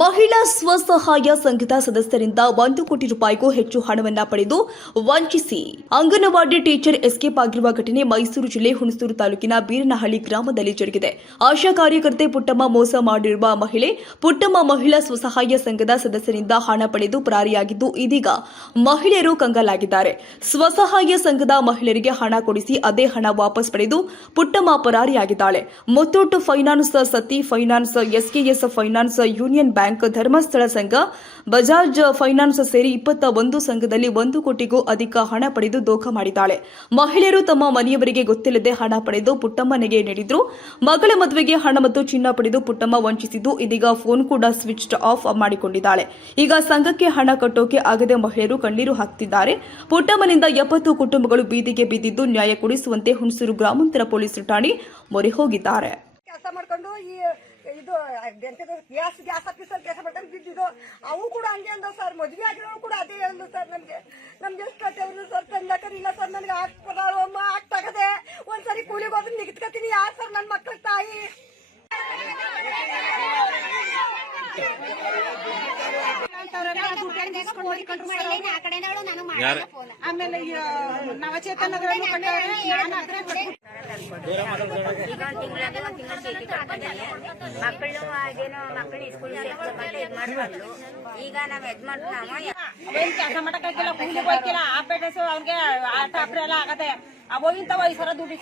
ಮಹಿಳಾ ಸ್ವಸಹಾಯ ಸಂಘದ ಸದಸ್ಯರಿಂದ ಒಂದು ಕೋಟಿ ರೂಪಾಯಿಗೂ ಹೆಚ್ಚು ಹಣವನ್ನ ಪಡೆದು ವಂಚಿಸಿ. ಅಂಗನವಾಡಿ ಟೀಚರ್ ಎಸ್ಕೇಪ್ ಆಗಿರುವ ಘಟನೆ ಮೈಸೂರು ಜಿಲ್ಲೆ ಹುಣಸೂರು ತಾಲೂಕಿನ ಬೀರನಹಳ್ಳಿ ಗ್ರಾಮದಲ್ಲಿ ಜರುಗಿದೆ. ಆಶಾ ಕಾರ್ಯಕರ್ತೆ ಪುಟ್ಟಮ್ಮ ಮೋಸ ಮಾಡಿರುವ ಮಹಿಳೆ ಪುಟ್ಟಮ್ಮ ಮಹಿಳಾ ಸ್ವಸಹಾಯ ಸಂಘದ ಸದಸ್ಯರಿಂದ ಹಣ ಪಡೆದು ಪರಾರಿಯಾಗಿದ್ದು, ಇದೀಗ ಮಹಿಳೆಯರು ಕಂಗಾಲಾಗಿದ್ದಾರೆ. ಸ್ವಸಹಾಯ ಸಂಘದ ಮಹಿಳೆಯರಿಗೆ ಹಣ ಕೊಡಿಸಿ ಅದೇ ಹಣ ವಾಪಸ್ ಪಡೆದು Puttamma ಪರಾರಿಯಾಗಿದ್ದಾಳೆ. Muthoot finance Sati finance SKS finance union bank Dharmasthala Sangha, Bajaj finance ಸೇರಿ ಇಪ್ಪತ್ತ ಒಂದು ಸಂಘದಲ್ಲಿ ಒಂದು ಕೋಟಿಗೂ ಅಧಿಕ ಹಣ ಪಡೆದು ದೋಖ ಮಾಡಿದ್ದಾಳೆ. ಮಹಿಳೆಯರು ತಮ್ಮ ಮನೆಯವರಿಗೆ ಗೊತ್ತಿಲ್ಲದೆ ಹಣ ಪಡೆದು ಪುಟ್ಟಮ್ಮನಿಗೆ ನೀಡಿದ್ರು. ಮಗಳ ಮದುವೆಗೆ ಹಣ ಮತ್ತು ಚಿನ್ನ ಪಡೆದು ಪುಟ್ಟಮ್ಮ ವಂಚಿಸಿದ್ದು, ಇದೀಗ ಫೋನ್ ಕೂಡ ಸ್ವಿಚ್ ಆಫ್ ಮಾಡಿಕೊಂಡಿದ್ದಾಳೆ. ಈಗ ಸಂಘಕ್ಕೆ ಹಣ ಕಟ್ಟೋಕೆ ಆಗದೆ ಮಹಿಳೆಯರು ಕಣ್ಣೀರು ಹಾಕ್ತಿದ್ದಾರೆ. ಪುಟ್ಟಮ್ಮನಿಂದ ಎಪ್ಪತ್ತು ಕುಟುಂಬಗಳು ಬೀದಿಗೆ ಬಿದ್ದಿದ್ದು, ನ್ಯಾಯ ಕೊಡಿಸುವಂತೆ ಹುಣಸೂರು ಗ್ರಾಮಾಂತರ ಪೊಲೀಸ್ ಠಾಣೆ ಮೊರೆ ಹೋಗಿದ್ದಾರೆ. ಇದು ಎಂತದು ಗ್ಯಾಸ್ ಗ್ಯಾಸ್ ಆಫೀಸಲ್ಲಿ ಕೆಲಸ ಮಾಡ್ತಾರೆ ಬಿದ್ದಿದ್ದು ಅವು ಕೂಡ ಹಂಗೆ ಅಂದ ಸರ್. ಮದುವೆ ಆಗಿರೋರು ಕೂಡ ಅದೇ ಹೇಳಿದ್ರು ಸರ್ ನಮ್ಗೆ. ನಮ್ಗೆ ಎಷ್ಟು ಕಟ್ಟೆವ್ರು ಸರ್ ತಂದಕರಿಲ್ಲ ಸರ್ ನನಗೆ ಹಾಕ್ಕೊಡಾರು ಅಮ್ಮ ಹಾಕ್ತಾಗದೆ ಒಂದ್ಸರಿ ಕೂಲಿಗೆ ಹೋದ್ರೆ ನಿಗತ್ಕತೀನಿ ಯಾರು ಸರ್ ನನ್ನ ಮಕ್ಕಳ ತಾಯಿ? ಆಮೇಲೆ ನವಚೇತನಗಳನ್ನು ಮಕ್ಕಳು ಅದೇನೋ ಮಕ್ಕಳು ಸ್ಕೂಲ್ ಸೇರ್ಸ್ಬೇಕಂತ ಇದ್ ಮಾಡ್ಕೊಂಡು ಈಗ ನಾವ್ ಎದ್ ಮಾಡ್ತಾವ ಅವೇನ್ ಕೆಲಸ ಮಾಡಕ್ಕಾಗಿಲ್ಲ ಕೂಲಿಗೆ ಹೋಯ್ಕಿಲ್ಲ ಆ ಪೇಟೆಸ್ ಅವ್ರಿಗೆ ಆಟ ಅಪ್ರ ಎಲ್ಲ ಆಗದೆ ಅವಾಗಿಂತ ವಯಸ್ಸರ ದುಡ್ಡು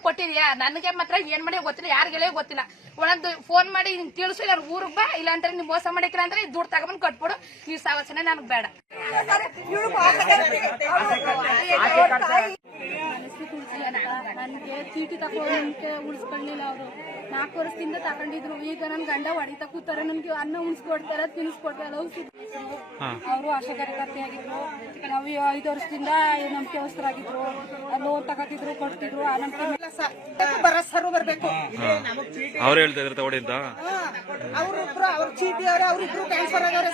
ಕೊಟ್ಟಿದ್ಯಾ ನನಗೆ ಮಾತ್ರ ಏನ್ ಮಾಡಿ ಗೊತ್ತಿಲ್ಲ ಯಾರಿಗೆಲ್ಲ ಗೊತ್ತಿಲ್ಲ ಒಂದೊಂದು ಫೋನ್ ಮಾಡಿ ನೀನ್ ತಿಳಿಸು ಇಲ್ಲ ಊರಿಗೆ ಬಾ ಇಲ್ಲ ಅಂದ್ರೆ ನೀವು ಮೋಸ ಮಾಡಿಕ್ರ ಅಂದ್ರೆ ಈ ದುಡ್ಡು ತಗೊಂಡ್ ಕಟ್ಬಿಡು ನೀವು ಸಾವಸನೆ ನನಗ್ ಬೇಡ ಮಾತಾಡ್ತಾರೆ ತಾಯಿ ನನಗೆ ಚೀಟಿ ತಗೊಳ್ಳೋಕೆ ಉಳಿಸ್ಕೊಳ್ಳಿಲ್ಲ ಅವರು. ನಾಲ್ಕು ವರ್ಷದಿಂದ ತಗೊಂಡಿದ್ರು. ಈಗ ನನ್ ಗಂಡ ಹೊಡಿತಾ ಕೂತಾರೆ. ನನ್ಗೆ ಅನ್ನ ಉಣಿಸ್ಕೊಡ್ತಾರ ತಿನ್ಸ್ಕೊಡ್ತಾರ. ಅವರು ಆಶಾ ಕಾರ್ಯಕರ್ತೆ ಆಗಿದ್ರು ನಾವು ಐದು ವರ್ಷದಿಂದ ನಂಬಿಕೆವಸ್ತರಾಗಿದ್ರು ಲೋನ್ ತಗೋತಿದ್ರು ಕೊಡ್ತಿದ್ರು. ಆ ನಂಬಿಕೆ ಬರಸರು ಬರ್ಬೇಕು. ಅವ್ರು ಹೇಳ್ತಾ ಇದ್ರೆ ತಗೊಳ್ಳಿ ಅಂತ ಅವ್ರಿಬ್ರು ಅವ್ರ ಚೀಟಿ ಅವ್ರೆ ಅವ್ರಿಬ್ರು ಕ್ಯಾನ್ಸರ್ ಆಗವ್ರೆ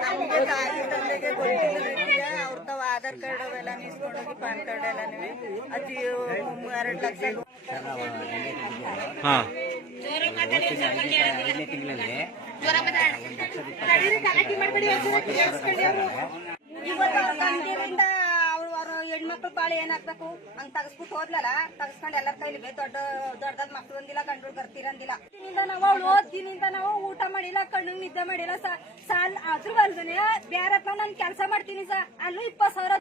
ನಮ್ಗೆ ತಾಯಿ ತಂದೆಗೆ ಗೊತ್ತಿಲ್ಲ ಅವ್ರ ತಾವ ಆಧಾರ್ ಕಾರ್ಡ್ ಅವೆಲ್ಲ ನಿಸ್ಕೊಂಡೋಗಿ ಪಾನ್ ಕಾರ್ಡ್ ಎಲ್ಲ ಅತಿ ಎರಡು ಲಕ್ಷ ಅವ್ರು ಅವ್ರ ಹೆಣ್ಮಕ್ಳು ಪಾಳಿ ಏನಾಗ್ಬೇಕು? ಹಂಗ್ ತಗಸ್ಬಿಟ್ಟು ಹೋದ್ಲಲ್ಲ, ತಗಸ್ಕೊಂಡ್ ಎಲ್ಲರ ಕೈಲಿ ದೊಡ್ಡ, ದೊಡ್ಡದ್ ಮಕ್ಳು ಒಂದಿಲ್ಲ ಗಂಡು ಬರ್ತಿರಂದಿಲ್ಲ ದಿನಿಂದ ನಾವು ಅವ್ಳು ಓದ್ದಿನಿಂದ ನಾವು ಊಟ ಮಾಡಿಲ್ಲ, ಕಣ್ಣು ನಿದ್ದೆ ಮಾಡಿಲ್ಲ, ಸ- ಸಾಲ್ ಅದ್ರ ಅಲ್ದನೆ ಬೇರೆ ನಾನು ಕೆಲಸ ಮಾಡ್ತೀನಿ ಸರ್ ಅಲ್ಲೂ ಇಪ್ಪತ್ತು ಸಾವಿರ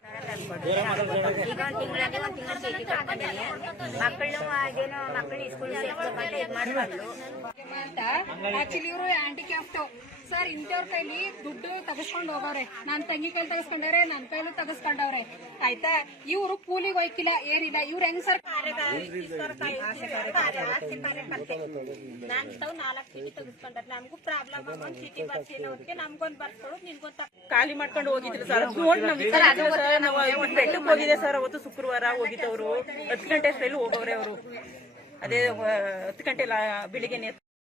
ಮಕ್ಕಳು ಅದೇನೋ ಮಕ್ಕಳು ಮಾಡ್ಕೊಂಡು ಅಂತ. ಆಕ್ಚುಲಿ ಇವರು ಹ್ಯಾಂಡಿಕ್ಯಾಪ್ಟ್ ಸರ್ ಇಂಥವ್ರ ಕೈಲಿ ದುಡ್ಡು ತಗಸ್ಕೊಂಡು ಹೋಗವ್ರೆ. ನನ್ನ ತಂಗಿ ಕೈಲಿ ತಗಸ್ಕೊಂಡವ್ರೆ ನನ್ನ ಕೈಲೂ ತಗಸ್ಕೊಂಡವ್ರೆ. ಆಯ್ತಾ? ಇವ್ರು ಕೂಲಿಗೆ ಹೋಯ್ಕಿಲ್ಲ ಏನಿಲ್ಲ. ಇವ್ರ ಹೆಂಗ್ ಸರ್ ನಮಗೂ ಪ್ರಾಬ್ಲಮ್ ಒಂದ್ ಚೀಟಿ ಬರ್ಸಿನವ್ರಿಗೆ ನಮ್ಗೊಂದ್ ಬರ್ಸ್ಕೊಡು ನಿನ್ಗೊಂದ್ ಖಾಲಿ ಮಾಡ್ಕೊಂಡು ಹೋಗಿದ್ರು ಸರ್ ನೋಡಿ ನಾವು ಬೆಟ್ಟಕ್ಕೆ ಹೋಗಿದೆ ಸರ್ ಅವತ್ತು ಶುಕ್ರವಾರ ಹೋಗಿದ್ದವರು. ಹತ್ತು ಗಂಟೆ ಅಷ್ಟರಲ್ಲಿ ಹೋಗವ್ರೆ ಅವರು. ಅದೇ ಹತ್ತು ಗಂಟೆ ಬೆಳಿಗ್ಗೆ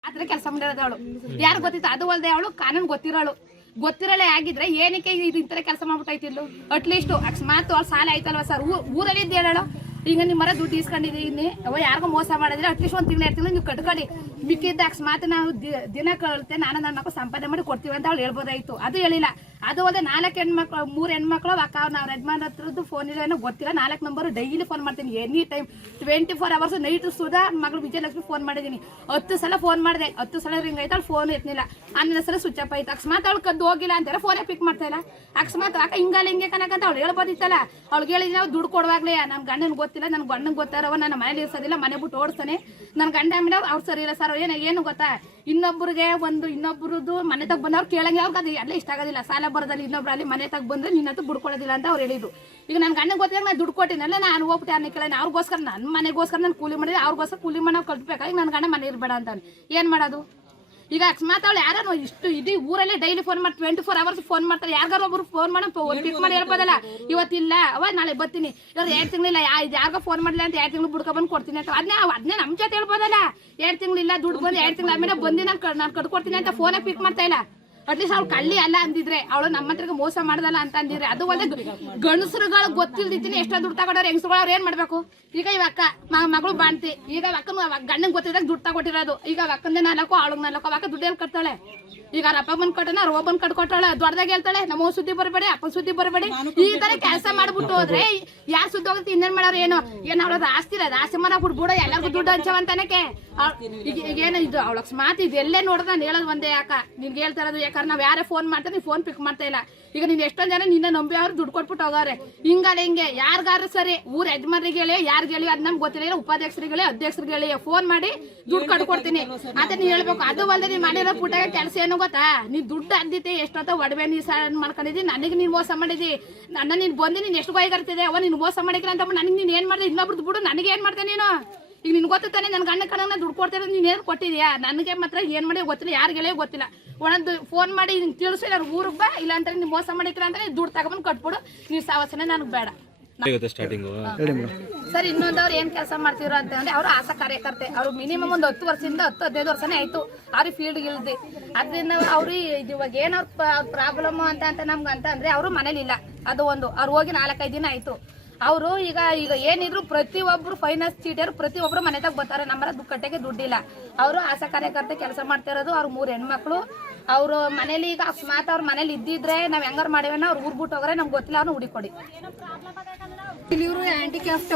ಆತರ ಕೆಲಸ ಮಾಡಿರೋದು ಅವಳು. ಯಾರು ಗೊತ್ತಿತ್ತು? ಅದು ಅಲ್ಲದೆ ಅವಳು, ಕಾನೂನು ಗೊತ್ತಿರೋಳು. ಗೊತ್ತಿರೋಳೆ ಆಗಿದ್ರೆ ಏನಕ್ಕೆ ಇದು ಇಂತರ ಕೆಲಸ ಮಾಡ್ಬಿಟ್ಟೈತಿಲ್ಲು ಅಟ್ಲೀಸ್ಟ್ ಅಕಸ್ಮಾತ್ ಅವ್ಳು ಸಾಲ ಆಯ್ತಲ್ವಾ ಸರ್? ಊರಲ್ಲಿ ಇದ್ದು ಹೇಳೋ ಈಗ ನಿಮ್ಮ ಮರ ದುಡ್ಡು ಇಸ್ಕೊಂಡಿದ್ದೀನಿ ಅವ ಯಾರಿಗೂ ಮೋಸ ಮಾಡಿದ್ರೆ ಅಟ್ಲೀಸ್ಟ್ ಒಂದ್ ತಿಂಗಳು ತಿಂಗಳು ನೀವು ಕಟ್ಕೊಳ್ಳಿ. ಮಿಕ್ಕಿದ್ದ ಅಕಸ್ಮಾತ್ ನಾವು ದಿನ ಕಳ್ತೆ ನಾನು ನನ್ನ ಮಕ್ಕಳು ಸಂಪಾದನೆ ಮಾಡಿ ಕೊಡ್ತೀವಿ ಅಂತ ಅವ್ಳು ಹೇಳ್ಬೋದಾಯ್ತು. ಅದು ಹೇಳಿಲ್ಲ. ಅದು ಅಲ್ಲದೆ ನಾಲ್ಕು ಹೆಣ್ಮಕ್ಳು, ಮೂರು ಹೆಣ್ಮಕ್ಳು, ಅಕ್ಕ, ನಾವು ಯಜಮಾನ್ ಹತ್ರದ್ದು ಫೋನ್ ಇಲ್ಲ ಏನೋ ಗೊತ್ತಿಲ್ಲ. ನಾಲ್ಕು ನಂಬರು ಡೈಲಿ ಫೋನ್ ಮಾಡ್ತೀನಿ. Any time twenty four hours night Sudha ಮಗಳು ವಿಜಯಲಕ್ಷ್ಮಿ ಫೋನ್ ಮಾಡಿದ್ದೀನಿ ಹತ್ತು ಸಲ ಫೋನ್ ಮಾಡಿದೆ. ಹತ್ತು ಸಲ ರಿಂಗ್ ಆಯ್ತು ಫೋನ್ ಎತ್ತಿಲ್ಲ ಹನ್ನೊಂದು ಸಲ ಸ್ವಿಚ್ ಅಪ್ ಆಯ್ತು. ಅಕಸ್ಮಾತ್ ಅವಳು ಕದ್ದು ಹೋಗಿಲ್ಲ ಅಂತಾರೆ ಫೋನೇ ಪಿಕ್ ಮಾಡ್ತಾ ಇಲ್ಲ. ಅಕಸ್ಮಾತ್ ಅಕ್ಕ ಹಿಂಗಲ್ಲ ಹಿಂಗೆ ಕನಕಂತ ಅವ್ಳು ಹೇಳ್ಬೋದಿತ್ತಲ್ಲ. ಅವ್ಳಿಗೆ ಹೇಳಿದ್ರೆ ನಾವು ದುಡ್ಡು ಕೊಡುವಾಗ್ಲೇ. ನನ್ನ ಗಂಡನ ಗೊತ್ತಿಲ್ಲ ನನ್ನ ಗಂಡನ ಗೊತ್ತಾರವ, ನನ್ನ ಮನೇಲಿ ಇರ್ಸೋದಿಲ್ಲ, ಮನೆ ಬಿಟ್ಟು ಓಡಿಸ್ತಾನೆ. ನನ್ನ ಗಂಡ ಮೇಲೆ ಅವ್ರು ಸರಿ ಇಲ್ಲ ಸರ್, ಏನು ಏನು ಗೊತ್ತಾ? ಇನ್ನೊಬ್ರಿಗೆ ಒಂದು ಇನ್ನೊಬ್ರದ್ದು ಮನೆ ತಗ ಬಂದವ್ರು ಕೇಳಂಗೆ ಅವ್ರಿಗೆ ಅದು ಎಲ್ಲ ಇಷ್ಟ ಆಗೋದಿಲ್ಲ. ಸಾಲ ಬರೋದಲ್ಲಿ ಇನ್ನೊಬ್ರಲ್ಲಿ ಮನೆ ತಗ ಬಂದ್ರೆ ನಿನ್ನತ್ತು ಬಿಡ್ಕೊಳ್ಳೋದಿಲ್ಲ ಅಂತ ಅವ್ರು ಹೇಳಿದ್ರು. ಈಗ ನನ್ನ ಗಂಡಗೆ ಗೊತ್ತಿಲ್ಲ ನಾನು ದುಡ್ಡು ಕೊಟ್ಟಿನಲ್ಲ ನಾನು ಹೋಗ್ಬಿಟ್ಟು ಯಾರನ್ನ ಕೇಳ ಅವ್ರಿಗೋಸ್ಕರ ನನ್ನ ಮನೆಗೋಸ್ಕರ ನಾನು ಕೂಲಿ ಮಾಡಿದ್ರೆ ಅವ್ರಿಗೋಸ್ಕರ ಕೂಲಿ ಮಾಡೋ ಕಟ್ಬೇಕಾಗಿ ನನ್ನ ಗಂಡ ಮನೆ ಇರಬೇಡ ಅಂತಾನೆ. ಏನು ಮಾಡೋದು? ಈಗ ಅಕಸ್ಮಾತ್ ಅವಳು ಯಾರೋ ಇಷ್ಟು ಇಡೀ ಊರಲ್ಲೇ ಡೈಲಿ ಫೋನ್ ಮಾಡಿ ಟ್ವೆಂಟಿ ಫೋರ್ ಅವರ್ಸ್ ಫೋನ್ ಮಾಡ್ತಾರೆ. ಯಾರಿಗಾರು ಒಬ್ರು ಫೋನ್ ಮಾಡಿ ಪಿಕ್ ಮಾಡಿ ಹೇಳ್ಬೋದಲ್ಲ? ಇವತ್ತಿಲ್ಲ. ಅವ ನಾಳೆ ಬರ್ತೀನಿ. ಇವ್ರು ಎರಡು ತಿಂಗಳಿಲ್ಲ ಯಾರಿಗೋ ಫೋನ್ ಮಾಡಲಿಲ್ಲ ಅಂತ ಎರಡು ತಿಂಗಳು ಬಿಡ್ಕೊ ಬಂದು ಕೊಡ್ತೀನಿ ಅಂತ. ಅದನ್ನೇ ಅದನ್ನೇ ನಮ್ಮ ಜೊತೆ ಹೇಳ್ಬೋದಲ್ಲ? ಎರಡು ತಿಂಗಳಿಲ್ಲ ದುಡ್ಡು ಬಂದು ಎರಡು ತಿಂಗಳು ಆಮೇಲೆ ಬಂದು ನಾನು ನಾನು ಕಟ್ಕೊಡ್ತೀನಿ ಅಂತ ಫೋನೇ ಪಿಕ್ ಮಾಡ್ತಾ ಇಲ್ಲ. ಅಟ್ಲೀಸ್ಟ್ ಅವ್ಳು ಕಳ್ಳಿ ಅಲ್ಲ ಅಂದಿದ್ರೆ ಅವಳು ನಮ್ಮ ಹತ್ರ ಮೋಸ ಮಾಡ್ದಲ್ಲ ಅಂತ ಅಂದಿದ್ರೆ ಅದು ಒಂದೇ ಗಣಸರುಗಳು ಗೊತ್ತಿಲ್ದಿದ್ದೀನಿ ಎಷ್ಟೋ ದುಡ್ಡು ತಗೊಂಡವ್ರು ಹೆಂಗಸ್ರುಗಳು ಅವ್ರು ಏನ್ ಮಾಡ್ಬೇಕು? ಈಗ ಇವ ಅಕ್ಕ ಮಗಳು ಬಾಣ್ತಿ ಈಗ ಅಕ್ಕನ ಗಂಡನ್ ಗೊತ್ತಿದ್ದಾಗ ದುಡ್ಡು ತಗೊಟ್ಟಿರೋದು. ಈಗ ಅಕ್ಕಂದೆ ನಾಲ್ಕು ಅವಳಗ್ ನಾಲ್ಕು ಅಕ್ಕ ದುಡ್ಡು ಎಲ್ಲಿ ಕಟ್ತಾಳೆ? ಈಗ ಅವ್ರ ಅಪ್ಪ ಬಂದ್ ಕಟ್ಟನ ಅವ್ರ ಒಬ್ಬನ್ ಕಟ್ಕೊಟ್ಟಾಳೆ ದೊಡ್ಡದಾಗ ಹೇಳ್ತಾಳೆ ನಮ್ಮ ಸುದ್ದಿ ಬರಬೇಡಿ ಅಪ್ಪನ ಸುದ್ದಿ ಬರಬೇಡಿ. ಈ ತರ ಕೆಲಸ ಮಾಡ್ಬಿಟ್ಟು ಹೋದ್ರೆ ಯಾರ್ ಸುದ್ದಿ ಹೋಗುತ್ತೆ ಇನ್ನೇನ್ ಮಾಡೋರು ಏನು? ಏನ್ ಅವ್ರದ್ದು ಆಸ್ತಿ ಇಲ್ಲ ಆಸ್ತಿ ಮನ ಬಿಡ್ಬಿಡ ಎಲ್ಲರಿಗೂ ದುಡ್ಡು ಹಂಚವಂತಾನಕ್ಕೆ ಈಗ ಈಗ ಏನು ಇದು ಅವಳ ಅಕಸ್ಮಾತ್ ಇದು ಎಲ್ಲೇ ನೋಡ್ದ ನಾನು ಹೇಳೋದು ಒಂದೇ ಯಾಕ ನಿನ್ಗೆ ಹೇಳ್ತಾ ಇರೋದು ಯಾಕಂದ್ರೆ ನಾವ್ ಯಾರೇ ಫೋನ್ ಮಾಡ್ತಾರೆ ನೀವು ಫೋನ್ ಪಿಕ್ ಮಾಡ್ತಾ ಇಲ್ಲ. ಈಗ ನೀನ್ ಎಷ್ಟೊಂದ್ ಜನ ನಿನ್ನ ನಂಬಿ ಅವ್ರು ದುಡ್ಡು ಕೊಟ್ಬಿಟ್ಟು ಹೋಗಾರೆ ಹಿಂಗಲ್ಲ ಹಿಂಗೆ ಯಾರಿಗಾರು ಸರಿ ಊರ ಯಜಮಾನ್ರಿಗೆ ಹೇಳಿ ಯಾರಿಗೆ ಹೇಳಿ ಅದ್ ನಮ್ಗೆ ಗೊತ್ತಿಲ್ಲ. ಉಪಾಧ್ಯಕ್ಷರಿಗೆ ಹೇಳಿ ಅಧ್ಯಕ್ಷರಿಗೆ ಹೇಳಿ ಫೋನ್ ಮಾಡಿ ದುಡ್ಡು ಕಟ್ಕೊಡ್ತೀನಿ. ಅದೇ ನೀನ್ ಹೇಳ್ಬೇಕು ಅದು ಅಲ್ಲದೆ ನೀನ್ ಮಾಡಿರೋ ಪುಟಾಗ ಕೆಲಸ ಏನು ಗೊತ್ತಾ? ನೀನ್ ದುಡ್ಡು ಅಂದಿದ್ದೆ ಎಷ್ಟೊತ್ತ ಒಡವೆ ನೀ ಸರ್ ಮಾಡ್ಕೊಂಡಿದ್ದಿ ನನಗೆ ನೀನ್ ಮೋಸ ಮಾಡಿದಿ ನನ್ನ ನೀನ್ ಬಂದು ನೀನ್ ಎಷ್ಟು ಬೈಗರ್ತಿದೆ ಅವ ನೀನ್ ಮೋಸ ಮಾಡಿಲ್ಲ ಅಂತ ನನಗೆ ನೀನ್ ಏನ್ ಮಾಡಿದೆ? ಇನ್ನೊಬ್ರದ್ದು ಬಿಡು ನನಗೆ ಏನ್ ಮಾಡ್ದೆ ನೀನು? ಈಗ ನಿನ್ ಗೊತ್ತಾನೆ ನನ್ನ ಗಂಡ ಕಣ ದುಡ್ಡು ಕೊಡ್ತಾರೆ ನೀನ್ ಏನ್ ಕೊಟ್ಟಿದ್ಯಾ? ನನಗೆ ಮಾತ್ರ ಏನ್ ಮಾಡಿ ಗೊತ್ತಿಲ್ಲ ಯಾರಿಗೆಲ್ಲ ಗೊತ್ತಿಲ್ಲ. ಒಂದೊಂದು ಫೋನ್ ಮಾಡಿ ನಿನ್ ತಿಳಿಸಿ ನಾನು ಊರಿಗೆ ಬಾ ಇಲ್ಲ ಅಂತ ನೀನ್ ಮೋಸ ಮಾಡಿಕ್ರ ಅಂದ್ರೆ ದುಡ್ಡು ತಗೊಂಡ್ ಕಟ್ಬಿಡು ನೀವು ಸಾವಸನೆ ನನಗೆ ಬೇಡ. ಸರ್ ಇನ್ನೊಂದವ್ರು ಏನ್ ಕೆಲಸ ಮಾಡ್ತಿದ್ರು ಅಂತ ಅಂದ್ರೆ ಅವ್ರು ಆಸಾ ಕಾರ್ಯಕರ್ತೆ. ಅವ್ರು ಮಿನಿಮಮ್ ಒಂದು ಹತ್ತು ವರ್ಷದಿಂದ ಹತ್ತು ಹದಿನೈದು ವರ್ಷನೇ ಆಯ್ತು. ಅವ್ರಿಗೆ ಫೀಲ್ಡ್ ಇಲ್ದಿ ಅದರಿಂದ ಅವ್ರಿ ಇದು ಇವಾಗ ಏನವ್ರ ಪ್ರಾಬ್ಲಮ್ ಅಂತ ಅಂತ ನಮ್ಗೆ ಅಂತ ಅಂದ್ರೆ ಅವರು ಮನೇಲಿ ಇಲ್ಲ ಅದು ಒಂದು ಅವ್ರು ಹೋಗಿ ನಾಲ್ಕೈದು ದಿನ ಆಯ್ತು. ಅವರು ಈಗ ಈಗ ಏನಿದ್ರು ಪ್ರತಿ ಒಬ್ರು ಫೈನಾನ್ಸ್ ಚೀಟಿಯರು ಪ್ರತಿಯೊಬ್ರು ಮನೆದಾಗ ಬರ್ತಾರೆ. ನಮ್ಮರ ಕಟ್ಟೆಗೆ ದುಡ್ಡಿಲ್ಲ. ಅವರು ಆಸಾ ಕಾರ್ಯಕರ್ತೆ ಕೆಲಸ ಮಾಡ್ತಾ ಇರೋದು ಅವ್ರ ಮೂರು ಹೆಣ್ಮಕ್ಳು. ಅವರು ಮನೇಲಿ ಈಗ ಅಕಸ್ಮಾತ್ ಅವ್ರ ಮನೇಲಿ ಇದ್ದಿದ್ರೆ ನಾವ್ ಹೆಂಗಾರು ಮಾಡಿವೇನ ಅವ್ರು ಊರ್ ಬಿಟ್ಟು ಹೋಗ್ರೆ ನಮ್ಗೆ ಗೊತ್ತಿಲ್ಲ ಅವ್ರನ್ನ ಹುಡುಕೊಡಿ ಇವರು ಹ್ಯಾಂಡಿಕ್ಯಾಫ್ಟ್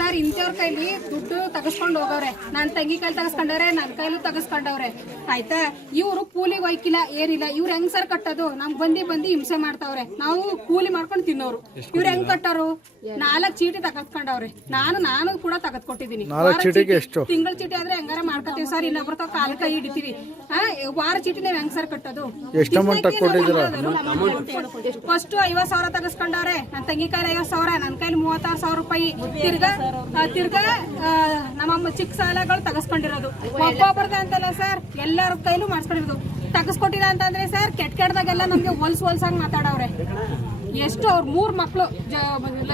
ಸರ್ ಇಂಥವ್ರ ಕೈಲಿ ದುಡ್ಡು ತಗಸ್ಕೊಂಡು ಹೋಗವ್ರೆ. ನನ್ನ ತಂಗಿ ಕೈಲಿ ತಗಸ್ಕೊಂಡವ್ರೆ ನನ್ನ ಕೈಲೂ ತಗಸ್ಕೊಂಡವ್ರೆ. ಆಯ್ತಾ? ಇವರು ಕೂಲಿ ಒಯ್ಕಿಲ್ಲ ಏನಿಲ್ಲ. ಇವ್ರು ಹೆಂಗ್ ಸರ್ ಕಟ್ಟೋದು? ನಮ್ ಬಂದಿ ಬಂದಿ ಹಿಂಸೆ ಮಾಡ್ತಾವ್ರೆ. ನಾವು ಕೂಲಿ ಮಾಡ್ಕೊಂಡು ತಿನ್ನೋರು. ಇವ್ರು ಹೆಂಗ್ ಕಟ್ಟೋರು? ನಾಲ್ಕು ಚೀಟಿ ತಗಸ್ಕೊಂಡವ್ರೆ. ನಾನು ನಾನು ಕೂಡ ತಗದ್ ಕೊಟ್ಟಿದೀನಿ ತಿಂಗಳ ಚೀಟಿ ಆದ್ರೆ ಹೆಂಗಾರ ಮಾಡ್ಕೊತೀವಿ ಸರ್? ಇನ್ನೊಬ್ರ ತಾವ್ ಕಾಲ್ ಕೈ ಹಿಡಿತೀವಿ. ಆ, ವಾರ ಚೀಟಿ ನಾವ್ ಹೆಂಗ್ ಸರ್ ಕಟ್ಟೋದು? ಫಸ್ಟ್ ಐವತ್ ಸಾವಿರ ತಗಸ್ಕೊಂಡವ್ರೆ. ನನ್ನ ತಂಗಿ ಕೈಲಿ ಐವತ್ ಸಾವಿರ ನನ್ನ ಕೈಲಿ ಮೂವತ್ತಾರು ಸಾವಿರ ರೂಪಾಯಿ. ತಿರ್ಗಾ ತಿರ್ಗಾ ನಮ್ಮ ನಮ್ಮಮ್ಮ ಚಿಕ್ಕ ಸಾಲಗಳು ತಗಸ್ಕೊಂಡಿರೋದು. ಒಬ್ಬೊಬ್ಬರದ ಅಂತಲ್ಲ ಸರ್ ಎಲ್ಲರ ಕೈಲೂ ಮಾಡಿಸ್ಕೊಂಡಿರೋದು. ತಗಸ್ಕೊಟ್ಟಿಲ್ಲ ಅಂತಂದ್ರೆ ಸರ್ ಕೆಟ್ಟ ಕೆಟ್ಟದಾಗೆಲ್ಲ ನಮ್ಗೆ ಹೊಲ್ಸ್ ಹೊಲ್ಸಾಗಿ ಮಾತಾಡವ್ರೆ. ಎಷ್ಟು ಅವ್ರ ಮೂರ್ ಮಕ್ಳು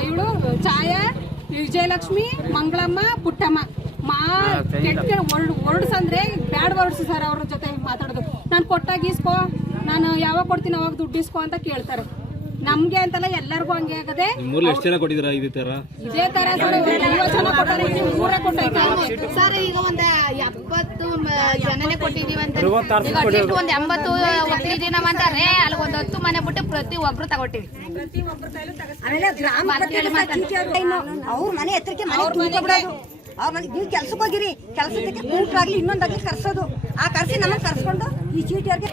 ಇವಳು ಛಾಯಾ ವಿಜಯಲಕ್ಷ್ಮಿ ಮಂಗಳಮ್ಮ ಪುಟ್ಟಮ್ಮ. ಮಾ ಕೆಟ್ಟ ವರ್ಡ್ ವರ್ಡ್ಸ್ ಅಂದ್ರೆ ಬ್ಯಾಡ್ ವರ್ಡ್ಸ್ ಸರ್ ಅವ್ರ ಜೊತೆ ಮಾತಾಡೋದು. ನಾನು ಕೊಟ್ಟಾಗ ಇಸ್ಕೋ ನಾನು ಯಾವಾಗ ಕೊಡ್ತೀನಿ ಅವಾಗ ದುಡ್ಡು ಇಸ್ಕೋ ಅಂತ ಕೇಳ್ತಾರೆ. ನಮ್ಗೆ ಅಂತಲ್ಲ ಎಲ್ಲರಿಗೂ ಹಂಗೆ ಆಗದೆ ಮೂರಲ್ಲಿ ಎಷ್ಟು ಜನ ಕೊಟ್ಟಿದ್ದೀರಾ ಇದೇ ತರ? ಇದೇ ತರ ಸರ್ ಐವತ್ತು ಜನ ಕೊಟ್ಟಾರೆ ಇಲ್ಲಿ ನೂರೇ ಕೊಟ್ಟೈತೆ ಸರ್ ಈಗ ಒಂದ ಎಪ್ಪತ್ತು ಜನನೇ ಕೊಟ್ಟಿದೀವಿ ಅಂತ. ಈಗ ಅಟ್ಲೀಸ್ಟ್ ಒಂದ್ ಎಂಬತ್ತು ಒತ್ತಿದೀವಿ ನಾವ್ ಅಂತಾರೆ ಅಲ್ಲಿ ಒಂದ್ ಹತ್ತು ಮನೆ ಬಿಟ್ಟು ಪ್ರತಿ ಒಬ್ರು ತಗೊಟ್ಟಿವಿ. ಆಮೇಲೆ ಗ್ರಾಮ ಅವ್ರ ಮನೆ ಎತ್ತರಕ್ಕೆ ಮನೆ ಅವ್ರ ಮನೆ ನೀವು ಕೆಲ್ಸಕ್ಕೆ ಹೋಗಿರಿ ಕೆಲಸಕ್ಕೆ ಕೂಟ್ರಾಗ್ಲಿ ಇನ್ನೊಂದಾಗ್ಲಿ ಕರ್ಸೋದು. ಆ ಕರ್ಸಿ ನಮ್ಮನ್ನ ಕರ್ಸ್ಕೊಂಡು ಈ ಚೀಟಿಯವ್ರಿಗೆ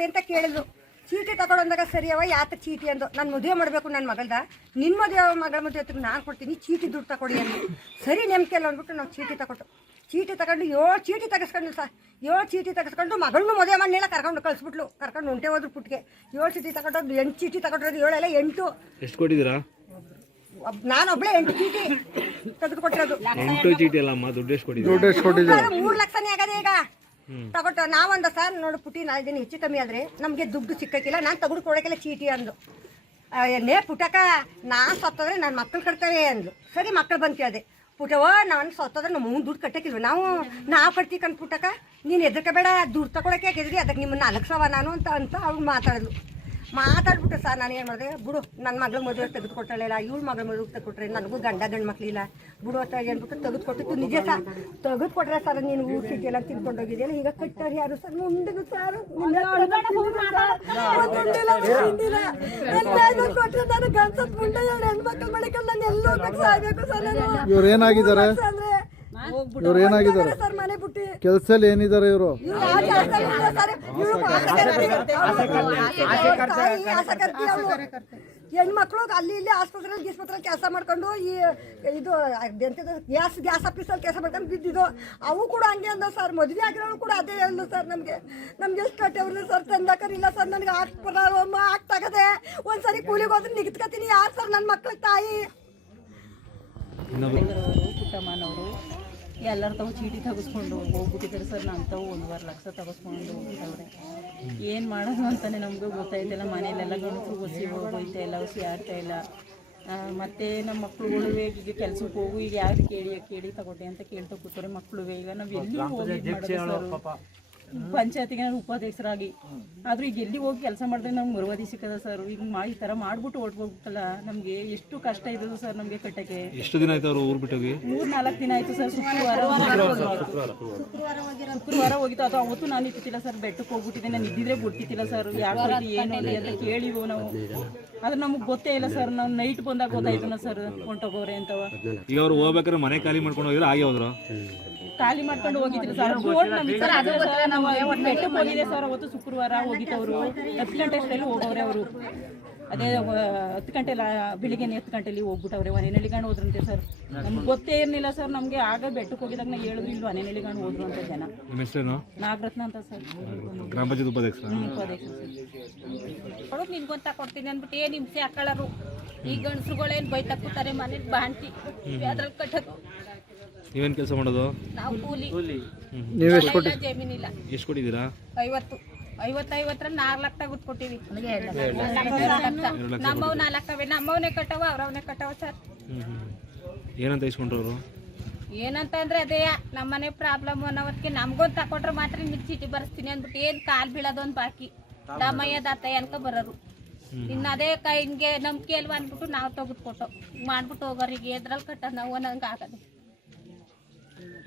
ತಗೊಡಿ ಅಂತ ಕೇಳಿದ್ರು. ಚೀಟಿ ತಗೊಳಂದಾಗ ಸರಿ ಅವ ಯಾತ ಚೀಟಿ? ಅಂದು ನಾನು ಮದುವೆ ಮಾಡಬೇಕು ನನ್ನ ಮಗಳ್ದ. ನಿನ್ನ ಮದುವೆ ಮಗಳ ಮದುವೆ ಹತ್ರ ನಾನು ಕೊಡ್ತೀನಿ. ಚೀಟಿ ದುಡ್ಡು ತಗೊಡಿ ಅಂದ್ರು ಸರಿ ನೆಮ್ಕೆ ಇಲ್ಲ ಅಂದ್ಬಿಟ್ಟು ನಾವು ಚೀಟಿ ತಗೊಂಡು ಚೀಟಿ ತಗೊಂಡು ಏಳು ಚೀಟಿ ತೆಗೆಸ್ಕೊಂಡು ಸರ್ ಏಳು ಚೀಟಿ ತೆಗೆಸ್ಕೊಂಡು ಮಗಳನ್ನೂ ಮದುವೆ ಮಾಡಲಿಲ್ಲ ಕರ್ಕೊಂಡು ಕಳಿಸ್ಬಿಟ್ಲು. ಕರ್ಕೊಂಡು ಹೊಂಟೆ ಹೋದ್ರು ಪುಟ್ಟಿಗೆ ಏಳು ಚೀಟಿ ತಗೊಂಡು ಎಂಟು ಚೀಟಿ ತಗೊಂಡಿರೋದು ಏಳೆಲ್ಲ ಎಂಟು. ಎಷ್ಟು ಕೊಟ್ಟಿದ್ದೀರಾ? ನಾನು ನಾನೊಬ್ಳೆ ಎಂಟು ಚೀಟಿ ತೆಗೆದುಕೊಟ್ಟಿರೋದು ಎಂಟು ಚೀಟಿ ಅಲ್ಲಮ್ಮ ದುಡ್ಡು ಎಷ್ಟು ಕೊಟ್ಟಿದ್ದೀರಾ? ಮೂರು ಲಕ್ಷನೇ ಆಗದೆ ಈಗ. ತಗೊಟ್ಟು, ನಾವೊಂದ ಸರ್ ನೋಡು ಪುಟಿ ನಾಲ್ಕು ದಿನ ಹೆಚ್ಚು ಕಮ್ಮಿ ಆದ್ರೆ ನಮಗೆ ದುಡ್ಡು ಸಿಕ್ಕಕ್ಕಿಲ್ಲ ನಾನು ತಗೊಂಡು ಕೊಡೋಕ್ಕೆಲ್ಲ ಚೀಟಿ ಅಂದು ನೇ ಪುಟಕ, ನಾನು ಸತ್ತೋದ್ರೆ ನನ್ನ ಮಕ್ಕಳು ಕಟ್ತವೆ ಅಂದ್ಲು. ಸರಿ ಮಕ್ಕಳು ಬಂದು ಕೇಳಿದೆ. ಪುಟವ ನಾನು ಸತ್ತೋದ್ರೆ ನಮ್ಮ ದುಡ್ಡು ಕಟ್ಟಕ್ಕಿಲ್ವ ನಾವು ನಾವು ಕಟ್ತೀವಿ ಕಂಡು ಪುಟಕ. ನೀನು ಎದಕ್ಕೆ ಬೇಡ ದುಡ್ಡು ತಗೊಳಕ್ಕೆ ಹಾಕಿದ್ರಿ ಅದಕ್ಕೆ ನಿಮ್ಮನ್ನ ನಾಲ್ಕು ಸವ ನಾನು ಅಂತ ಅಂತ ಅವ್ರು ಮಾತಾಡಿದ್ಲು. ಮಾತಾಡ್ಬಿಟ್ಟು ಸರ್ ನಾನು ಏನು ಮಾಡಿದೆ? ಬಿಡು ನನ್ನ ಮಗಳ ಮದುವೆ ತೆಗೆದುಕೊಟ್ಟಳಿಲ್ಲ ಇವಳು ಮಗಳ ಮದುವೆ ತೆಗೆದುಕೊಟ್ರೆ ನನಗೂ ಗಂಡ ಗಂಡು ಮಕ್ಳಿಲ್ಲ ಬಿಡು ಅಂತ ಹೇಳ್ಬಿಟ್ಟು ತೆಗೆದುಕೊಟ್ಟಿತ್ತು ನಿಜ ಸರ್. ತೆಗೆದುಕೊಟ್ರೆ ಸರ್ ನೀನು ಊಟ ಚೀಟಿ ಎಲ್ಲ ತಿನ್ಕೊಂಡು ಹೋಗಿದ್ಯಲ್ಲ ಈಗ ಕಟ್ಟಾರ ಯಾರು ಸರ್? ಮುಂದಿನ ಸರ್ ಕೊಟ್ಟರೆ ನಾನು ಗಂಡಸತ್ ಮುಂದೆ ಹೆಣ್ಮಕ್ಳು ಮಾಡಿಕೊಂಡು ನಾನು ಎಲ್ಲ ಹೋಗಕ್ಕೆ ಸಾಯ್ಬೇಕು ಸರ್ ನಾನು. ಇವ್ರು ಏನಾಗಿದ್ದಾರೆ? ಇವ್ರು ಏನಾಗಿದ್ದಾರೆ ಸರ್ ಮನೆ ಬಿಟ್ಟು ಕೆಲ್ಸದಲ್ಲಿ ಏನಿದ್ದಾರೆ ಇವರು. ಹೆಣ್ಮಕ್ಳು ಅಲ್ಲಿ ಇಲ್ಲಿ ಆಸ್ಪತ್ರೆಯಲ್ಲಿ ಗೀಸ್ಪತ್ರೆಯಲ್ಲಿ ಕೆಲಸ ಮಾಡ್ಕೊಂಡು ಈ ಇದು ಗ್ಯಾಸ್ ಗ್ಯಾಸ್ ಆಫೀಸಲ್ಲಿ ಕೆಲಸ ಮಾಡ್ಕೊಂಡು ಬಿದ್ದಿದ್ದು ಅವು ಕೂಡ ಹಂಗೆ ಅಂದ ಸರ್ ಮದುವೆ ಆಗಿರೋರು ಕೂಡ ಅದೇ ಅಲ್ಲ ಸರ್ ನಮಗೆ ನಮ್ಗೆ ಎಷ್ಟು ಕಟ್ಟೆವ್ರು ಸರ್ ತಂದಾಕರಿಲ್ಲ ಸರ್ ನನಗೆ ಹಾಕ್ಬಾರಮ್ಮ ಆಗ್ತಾಗದೆ ಒಂದ್ಸರಿ ಕೂಲಿಗೆ ಹೋದ್ರೆ ನಿಗತ್ಕತೀನಿ ಯಾರು ಸರ್ ನನ್ನ ಮಕ್ಳ ತಾಯಿ ಬೆಂಗಳೂರು ಪುಟ್ಟಮ್ಮನವರು ಎಲ್ಲರ ತಾವು ಚೀಟಿ ತೆಗೆಸ್ಕೊಂಡು ಹೋಗ್ಬಿಟ್ಟಿದ್ದಾರೆ ಸರ್. ನಾನು ತಾವು ಒಂದೂವರೆ ಲಕ್ಷ ತಗಸ್ಕೊಂಡು ಹೋಗ್ಬಿಟ್ಟವ್ರೆ. ಏನು ಮಾಡೋದು ಅಂತಲೇ ನಮಗೂ ಗೊತ್ತಾಯ್ತಿಲ್ಲ ಮನೇಲೆಲ್ಲ ಗಣಸರು ಒಸಿ ಹೋಗೋಯ್ತಾ ಇಲ್ಲ ಒಸಿ ಆಡ್ತಾ ಇಲ್ಲ. ಮತ್ತು ನಮ್ಮ ಮಕ್ಳುಗಳು ಈಗ ಕೆಲ್ಸಕ್ಕೆ ಹೋಗು. ಈಗ ಯಾರು ಕೇಳಿ ಕೇಳಿ ತಗೊಟ್ಟೆ ಅಂತ ಕೇಳ್ತಾ ಕೂತಾರೆ ಮಕ್ಳು ಈಗ ನಾವು ಎಲ್ಲಿ ಹೋಗಿ ಪಂಚಾಯತಿಗೆ ನಾನು ಉಪಾಧ್ಯಕ್ಷರಾಗಿ. ಆದ್ರೂ ಈಗ ಎಲ್ಲಿ ಹೋಗಿ ಕೆಲಸ ಮಾಡಿದ್ರೆ ನಮ್ಗೆ ಮರುವಾದಿ ಸಿಕ್ಕದ ಸರ್. ಈಗ ಮಾ ಈ ಥರ ಮಾಡ್ಬಿಟ್ಟು ಹೊರ್ಟ್ಬಿಟ್ಟಲ್ಲ ನಮಗೆ ಎಷ್ಟು ಕಷ್ಟ ಇದ್ದದು ಸರ್ ನಮಗೆ ಕಟ್ಟಕ್ಕೆ. ಎಷ್ಟು ದಿನ ಆಯ್ತು ಅವರು ಊರು ಬಿಟ್ಟೋಗಿ ಮೂರ್ ನಾಲ್ಕು ದಿನ ಆಯ್ತು ಸರ್ ಶುಕ್ರವಾರ ಶುಕ್ರವಾರ ಹೋಗಿತ್ತು. ಅದು ಅವತ್ತು ನಾನು ಇಟ್ಟಿಲ್ಲ ಸರ್ ಬೆಟ್ಟಕ್ಕೆ ಹೋಗ್ಬಿಟ್ಟಿದ್ದೆ. ನಾನು ಇದ್ದಿದ್ರೆ ಬಿಡ್ತಿದ್ದಿಲ್ಲ ಸರ್. ಯಾಕೆ ಏನು ಅಂತ ಕೇಳಿವು ನಾವು. ಆದ್ರೆ ನಮಗೆ ಗೊತ್ತೇ ಇಲ್ಲ ಸರ್ ನಾವು ನೈಟ್ ಬಂದಾಗ ಗೊತ್ತಾಯ್ತು ಸರ್ ಹೊಂಟೋಗೋರೆ ಅಂತವ ಈಗ ಅವ್ರು ಹೋಗ್ಬೇಕಾದ್ರೆ ಮನೆ ಖಾಲಿ ಮಾಡ್ಕೊಂಡು ಹೋಗಿದ್ರೆ ಹಾಗೆ ಹೋದ್ರು? ಖಾಲಿ ಮಾಡ್ಕೊಂಡು ಹೋಗಿದ್ರು ಸರ್ ಬೋರ್ಡ್ ನಮಗೆ ಅದು ಹೋಗಿದೆ ಸರ್ ಅವತ್ತು ಶುಕ್ರವಾರ ಹೋಗಿದ್ದವರು. ಹತ್ತು ಗಂಟೆ ಅಷ್ಟರಲ್ಲಿ ಹೋಗೋರೆ ಅವರು. ಅದೇ ಹತ್ತು ಗಂಟೆ ಬೆಳಿಗ್ಗೆ ಹತ್ತು ಗಂಟೆಲಿ ಹೋಗ್ಬಿಟ್ಟವ್ರೆ ಒನೆನಳ್ಳಿಗಂಡು ಹೋದ್ರಂತೆ ಸರ್. ನಮ್ಗೆ ಗೊತ್ತೇ ಇರಲಿಲ್ಲ ಸರ್ ನಮಗೆ ಆಗ ಬೆಟ್ಟಕ್ಕೆ ಹೋಗಿದಾಗ ನಾ ಹೇಳಿದ್ರು ಇಲ್ಲಿ ಹೋದ್ರು ಅಂತ ಜನ. ನಾಗರತ್ನ ಅಂತ ಸರ್. ಗ್ರಾಮ ಪಂಚಾಯತ್ ಉಪಾಧ್ಯಕ್ಷ ಉಪಾಧ್ಯಕ್ಷ ಸರ್. ಕೊಡೋದು ನಿನ್ಗೊಂತ ಕೊಡ್ತೀನಿ ಅಂದ್ಬಿಟ್ಟು ಏನ್ ಹಿಂಸೆ ಹಾಕೊಳ್ಳೋರು ಈ ಗಂಡಸ್ರುಗಳೇನ್ ಬೈತಾ ಕೂತಾರೆ ಮನೇಲಿ ಬಾಂಟಿ ಅದ್ರಲ್ಲಿ ಕಟ್ಟೋದು. ನೀವೇನ್ ಕೆಲಸ ಮಾಡೋದು? ನಾವು ಕೂಲಿ. ನೀವು ಎಷ್ಟು ಇಲ್ಲ ಜಮೀನಿಲ್ಲ. ಎಷ್ಟು ಕೊಟ್ಟಿದ್ದೀರಾ? ಐವತ್ತು. ಐವತ್ತು ಐವತ್ತರಲ್ಲಿ ನಾಲ್ಕು ಲಕ್ಷ. ತಗೊಂಡು ನಮ್ಮವ್ ನಾಲ್ಕು ನಾಲ್ಕವೆ ನಮ್ಮವನೇ ಕಟ್ಟವ. ಅವ್ರವನೇ ಕಟ್ಟವ ಸರ್. ಏನಂತ ಇಸ್ಕೊಂಡ್ರು ಏನಂತ ಅಂದ್ರೆ ಅದೇ ನಮ್ಮನೆ ಪ್ರಾಬ್ಲಮ್ ಅನ್ನೋದಕ್ಕೆ ನಮ್ಗೊಂದು ತಕೊಂಡ್ರೆ ಮಾತ್ರ ನಿಮ್ಗೆ ಚೀಟಿ ಬರ್ಸ್ತೀನಿ ಅಂದ್ಬಿಟ್ಟು ಏನ್ ಕಾಲ್ ಬೀಳೋದೊಂದು ಬಾಕಿ. ದಮ್ಮಯ್ಯ ದತ್ತಯ್ಯ ಅನ್ಕ ಬರೋರು. ಇನ್ನ ಅದೇ ಕೈ ಹಿಂಗೆ ನಂಬಿಕೆ ಅಲ್ವಾ ಅಂದ್ಬಿಟ್ಟು ನಾವು ತೆಗೆದುಕೊಟ್ಟು ಮಾಡ್ಬಿಟ್ಟು ಹೋಗೋರಿಗೆ ಎದ್ರಲ್ಲಿ ಕಟ್ಟ ನಾವು ಅನ್ನಂಗೆ ಆಗದೆ.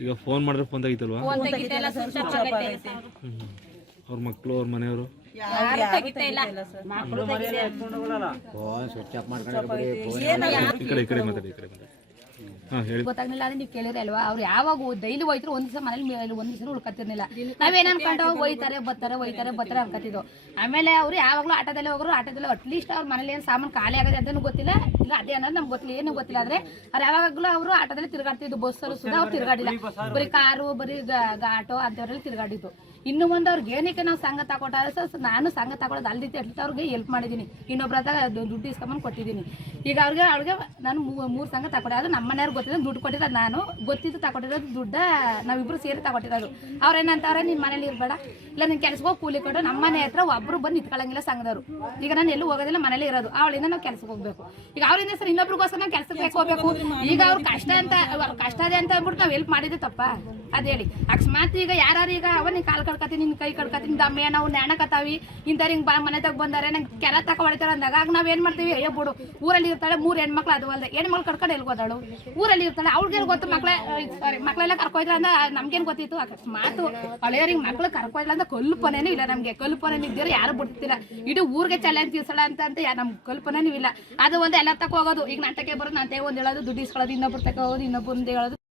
ಈಗ ಫೋನ್ ಮಾಡಿದ್ರೆ ಫೋನ್ ತೆಗಿತಲ್ವಾ? ಫೋನ್ ತೆಗಿತಾ ಇಲ್ಲ ಅವ್ರ ಮಕ್ಕಳು ಅವ್ರ ಮನೆಯವರು? ಯಾರು ತೆಗಿತಾ ಇಲ್ಲ? ಈ ಕಡೆ ಈ ಕಡೆ ಮಾತಾಡಿ ಈ ಕಡೆ ಮಾತಾಡಿ. ಹಾಂ ಹೇಳಿ. ಗೊತ್ತಾಗ್ಲಿಲ್ಲ ಅಂದ್ರೆ ನೀವು ಕೇಳಿದ್ರೆ ಅಲ್ವಾ ಅವ್ರು ಯಾವಾಗ ಡೈಲಿ ಹೋಯ್ತಾರೆ ಒಂದ್ ದಿವಸ ಮನೇಲಿ ಒಂದ್ ದಿವಸ ಉಳ್ಕತ್ತಿರ್ಲಿಲ್ಲ ನಾವೇನ್ ಅನ್ಕೊಂಡು ಹೋಯ್ತಾರೆ ಬರ್ತಾರೆ ಹೋಯ್ತಾರೆ ಬರ್ತಾರೆ ಅನ್ಕತ್ತಿದ್ದು ಆಮೇಲೆ ಅವ್ರು ಯಾವಾಗಲೂ ಆಟೋದಲ್ಲಿ ಹೋಗೋರು ಅಟ್ ಅಟ್ಲೀಸ್ಟ್ ಅವ್ರ ಮನೇಲಿ ಏನು ಸಾಮಾನು ಖಾಲಿ ಆಗದೆ ಅಂತನೂ ಗೊತ್ತಿಲ್ಲ. ಇಲ್ಲ ಅದೇ ಅನ್ನೋದು ನಮ್ಗೆ ಗೊತ್ತಿಲ್ಲ ಏನು ಗೊತ್ತಿಲ್ಲ ಆದ್ರೆ ಅವ್ರು ಯಾವಾಗಲೂ ಅವರು ಆಟೋದಲ್ಲಿ ತಿರುಗಾಡ್ತಿದ್ದು. ಬಸ್ಸಲ್ಲೂ ಸುಧಾ ಅವ್ರು ತಿರುಗಾಡಿಲ್ಲ. ಬರೀ ಕಾರು ಬರೀ ಆಟೋ ಅಂತವ್ರಲ್ಲಿ ತಿರುಗಾಡಿದ್ದು. ಇನ್ನು ಮುಂದೆ ಅವ್ರಿಗೆ ಏನಕ್ಕೆ ನಾವು ಸಂಘ ತಗೊಟ್ಟಾರೆ ಸರ್ ನಾನು ಸಂಘ ತಗೊಳ್ಳೋದು ರೀತಿ ಅಟ್ಲೀಸ್ಟ್ ಅವ್ರಿಗೆ ಹೆಲ್ಪ್ ಮಾಡಿದ್ದೀನಿ. ಇನ್ನೊಬ್ಬರ ಹತ್ರ ದುಡ್ಡು ಇಸ್ಕೊಂಬಂದು ಕೊಟ್ಟಿದ್ದೀನಿ. ಈಗ ಅವ್ರಿಗೆ ಅವ್ರಿಗೆ ನಾನು ಮೂರು ಸಂಘ ತಗೊಟ್ಟೆ ಅದು ನಮ್ಮ ಮನೆಯವ್ರಿಗೆ ಗೊತ್ತಿಲ್ಲ ದುಡ್ಡು ಕೊಟ್ಟಿರೋದು ನಾನು. ಗೊತ್ತಿದ್ದು ತಗೊಟ್ಟಿರೋದು ದುಡ್ಡ ನಾವಿಬ್ಬರು ಸೇರಿ ತಗೊಟ್ಟಿರೋದು. ಅವ್ರೇನಂತಾರೆ ನಿಮ್ಮ ಮನೇಲಿ ಇರಬೇಡ. ಇಲ್ಲ ನಿನ್ನ ಕೆಲಸಕ್ಕೋಗಿ ಕೂಲಿ ಕೊಟ್ಟು ನಮ್ಮ ಮನೆ ಹತ್ರ ಒಬ್ರು ಬಂದು ನಿಂತ್ಕೊಳ್ಳಂಗಿಲ್ಲ ಸಂಘದವರು. ಈಗ ನಾನು ಎಲ್ಲೂ ಹೋಗೋದಿಲ್ಲ, ಮನೇಲಿ ಇರೋದು. ಅವಳಿಂದ ನಾವು ಕೆಲಸಕ್ಕೆ ಹೋಗಬೇಕು. ಈಗ ಅವರಿಂದ ಸರ್, ಇನ್ನೊಬ್ರಿಗೋಸ್ಕರ ನಾವು ಕೆಲಸಕ್ಕೆ ಹೋಗಬೇಕು. ಈಗ ಅವ್ರು ಕಷ್ಟ ಅಂತ ಕಷ್ಟ ಇದೆ ಅಂತ ಅಂದ್ಬಿಟ್ಟು ನಾವು ಹೆಲ್ಪ್ ಮಾಡಿದ್ದೆ ತಪ್ಪ? ಅದ್ ಹೇಳಿ. ಅಕಸ್ಮಾತ್ ಈಗ ಯಾರು ಈಗ ಅವ ನೀನ್ ಕಾಲ್ ಕಡ್ಕತೀನಿ ನಿನ್ ಕೈ ಕಡ್ಕತೀನಿ ದಮ್ಮೆ ನಾವು ನೆಣಕತ್ತಾವಿ ಇಂಥವ್ರು ಹಿಂಗ್ ಬಾ ಮನೆದಾಗ ಬಂದಾರೆ, ನಂಗೆ ಕೆರ ತಕ ಹೊಡಿತಾರ ಅಂದಾಗ, ಆಗ ನಾವ್ ಏನ್ ಮಾಡ್ತೀವಿ? ಅಯ್ಯೋ ಬಿಡು, ಊರಲ್ಲಿ ಇರ್ತಾಳೆ, ಮೂರ್ ಹೆಣ್ಮಕ್ಳು ಅದು ಅಲ್ಲದೆ ಹೆಣ್ಮಕ್ಳು ಕರ್ಕೊಂಡು ಎಲ್ಲಿ ಹೋದಳು? ಊರಲ್ಲಿ ಇರ್ತಾಳೆ, ಅವ್ಳಿಗೆ ಗೊತ್ತು ಮಕ್ಳೆ ಸಾರಿ ಮಕ್ಳೆಲ್ಲ ಕರ್ಕೊಯ್ದ್ರ ಅಂದ್ರೆ ನಮ್ಗೇನ್ ಗೊತ್ತಿತ್ತು? ಅಕಸ್ಮಾತ್ ಹಳೆಯವ್ರಿಗೆ ಮಕ್ಳು ಕರ್ಕೊಯ್ದ್ರ ಅಂದ್ರೆ ಕಲ್ಪನೆನೂ ಇಲ್ಲ ನಮ್ಗೆ. ಕಲ್ಪನೆ ಇದ್ದೀರ ಯಾರು ಬಿಡ್ತಿಲ್ಲ. ಇಡೀ ಊರಿಗೆ ಚಾಲೆಂಜ್ ತೀರ್ಸಳ ಅಂತ ಅಂತ ನಮ್ಗೆ ಕಲ್ಪನೆನೂ ಇಲ್ಲ. ಅದು ಒಂದು ಎಲ್ಲ ತಕ ಹೋಗೋದು. ಈಗ ನಾಟಕ ಬರೋದು, ನಾನು ಒಂದ್ ಹೇಳೋದು, ದುಡ್ಡು ಇಸ್ಕೊಳ್ಳೋದು ಇನ್ನೊಬ್ರು ತಕ ಹೋಗೋದು ಇನ್ನೊಬ್ಬರು ಹೇಳೋದು.